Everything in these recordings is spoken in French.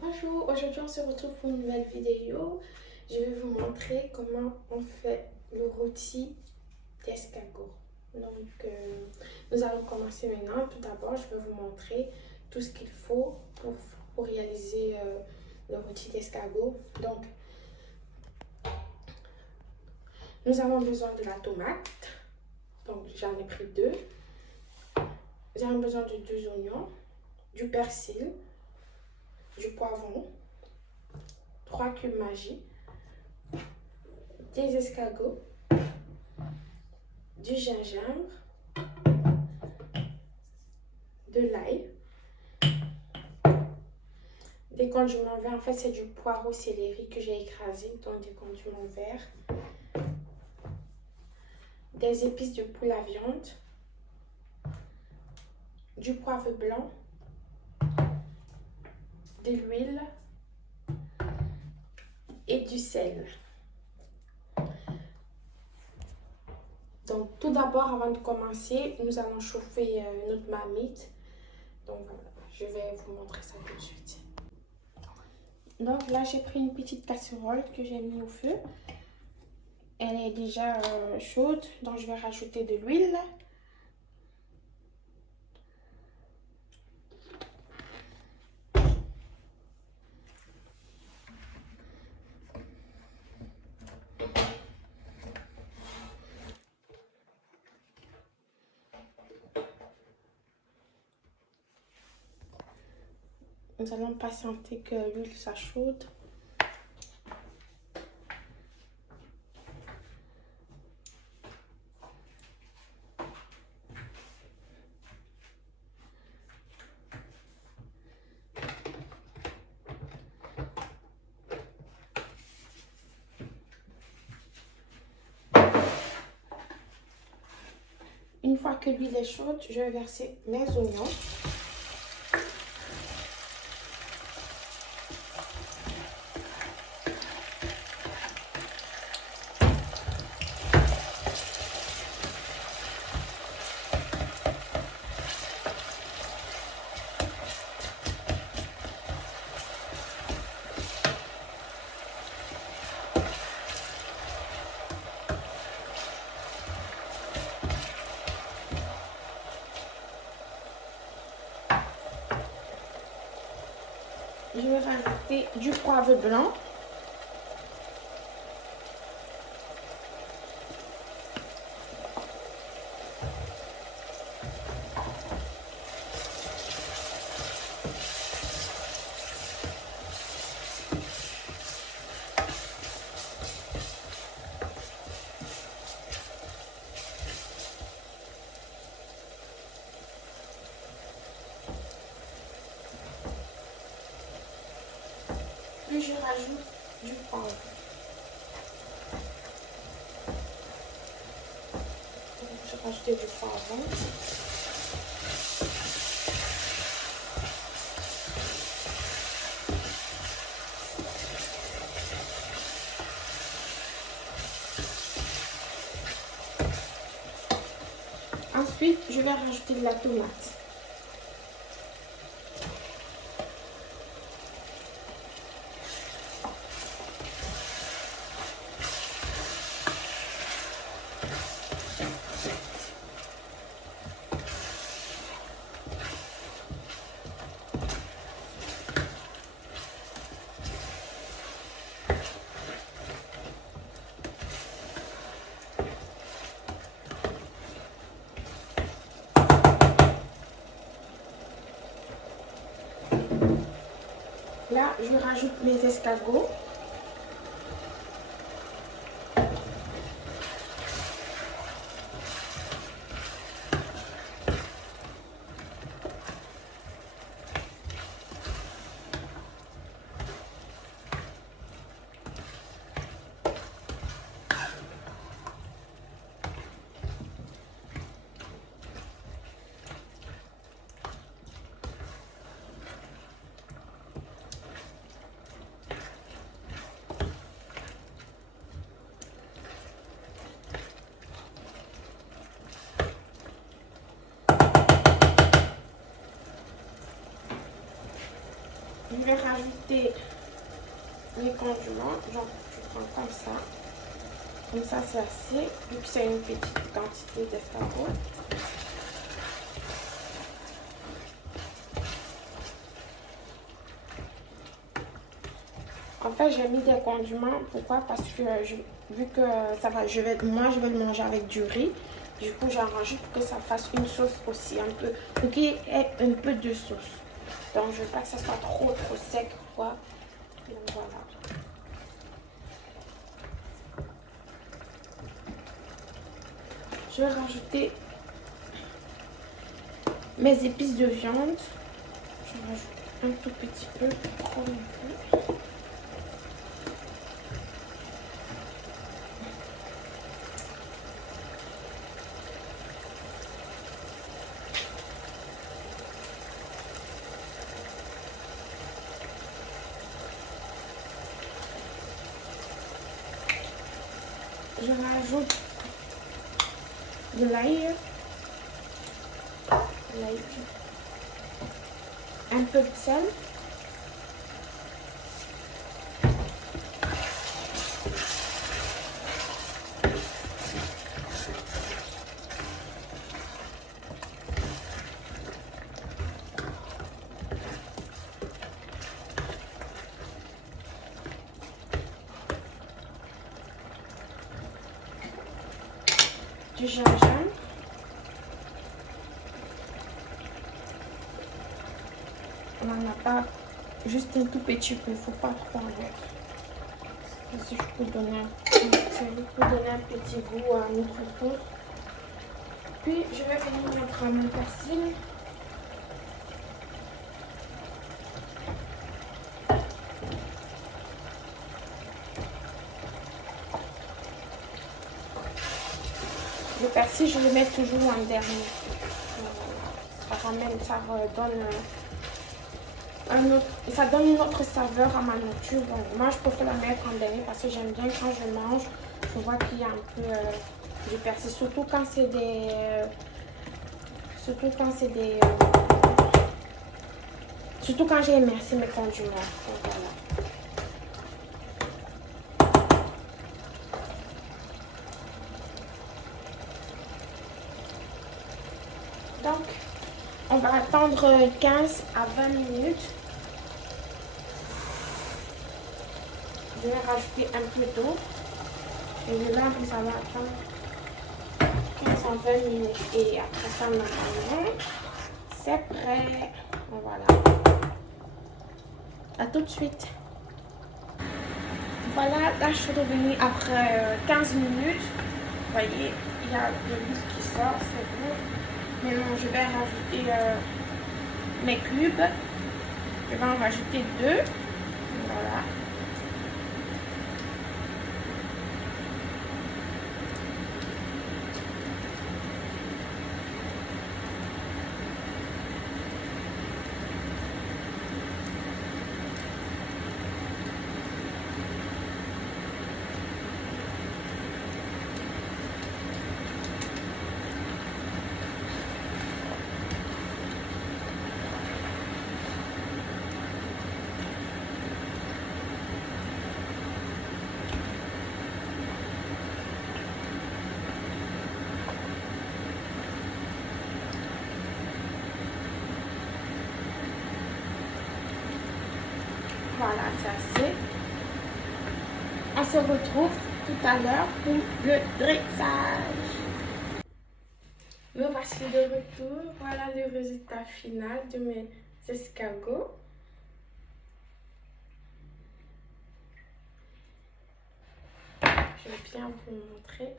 Bonjour, aujourd'hui on se retrouve pour une nouvelle vidéo. Je vais vous montrer comment on fait le rôti d'escargot. Nous allons commencer maintenant. Tout d'abord, je vais vous montrer tout ce qu'il faut pour réaliser le rôti d'escargot. Donc, nous avons besoin de la tomate. Donc, j'en ai pris deux. Nous avons besoin de 2 oignons, du persil, du poivron, 3 cubes Maggi, des escargots, du gingembre, de l'ail, des condiments verts. En fait, c'est du poireau céleri que j'ai écrasé, donc des condiments verts, des épices de poule à viande, du poivre blanc, de l'huile et du sel. Donc, tout d'abord, avant de commencer, nous allons chauffer notre marmite. Donc, voilà, je vais vous montrer ça tout de suite. Donc, là, j'ai pris une petite casserole que j'ai mis au feu. Elle est déjà chaude, donc je vais rajouter de l'huile. Nous allons patienter que l'huile soit chaude. Une fois que l'huile est chaude, je vais verser mes oignons. Je vais rajouter du poivre blanc. Puis je rajoute du poivre. Je vais rajouter du poivron. Ensuite, je vais rajouter de la tomate. Là, je rajoute mes escargots. vais rajouter les condiments. Genre, je prends comme ça. Comme ça, c'est assez. Vu que c'est une petite quantité d'escargot. En fait, j'ai mis des condiments. Pourquoi? Parce que vu que ça va, moi, je vais le manger avec du riz. Du coup, j'en rajoute pour que ça fasse une sauce aussi, un peu, pour qu'il y ait un peu de sauce. Donc, je veux pas que ça soit trop sec, quoi. Donc, voilà. Je vais rajouter mes épices de viande. Je rajoute un tout petit peu, pas trop non plus. Je rajoute de l'ail, un peu de sel, du gingembre, on n'en a pas, juste un tout petit peu, il ne faut pas trop en mettre. Si je peux donner un petit goût à notre sauce. Puis je vais venir mettre mon persil. Le persil, je le mets toujours en dernier. Ça redonne ça donne une autre saveur à ma nourriture. Donc, moi, je préfère la mettre en dernier parce que j'aime bien quand je mange. Je vois qu'il y a un peu du persil, surtout quand c'est des, surtout quand j'ai immersé mes condiments. Donc, voilà. Donc, on va attendre 15 à 20 minutes. Je vais rajouter un peu d'eau. Et là, ça va attendre 15 à 20 minutes. Et après ça, normalement, c'est prêt. Voilà. À tout de suite. Voilà, là, je suis revenue après 15 minutes. Vous voyez, il y a de l'huile qui sort, c'est bon. Maintenant, je vais rajouter mes cubes. Je vais en rajouter 2. Voilà. Voilà, c'est assez. On se retrouve tout à l'heure pour le dressage. Me voici de retour. Voilà le résultat final de mes escargots. Je vais bien vous montrer.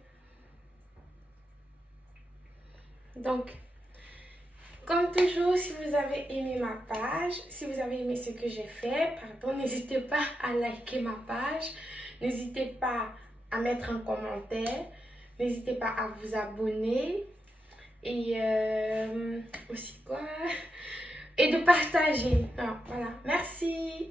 Donc, comme toujours, si vous avez aimé ma page, si vous avez aimé ce que j'ai fait, pardon, n'hésitez pas à liker ma page. N'hésitez pas à mettre un commentaire. N'hésitez pas à vous abonner. Et aussi quoi? Et de partager. Alors, voilà. Merci.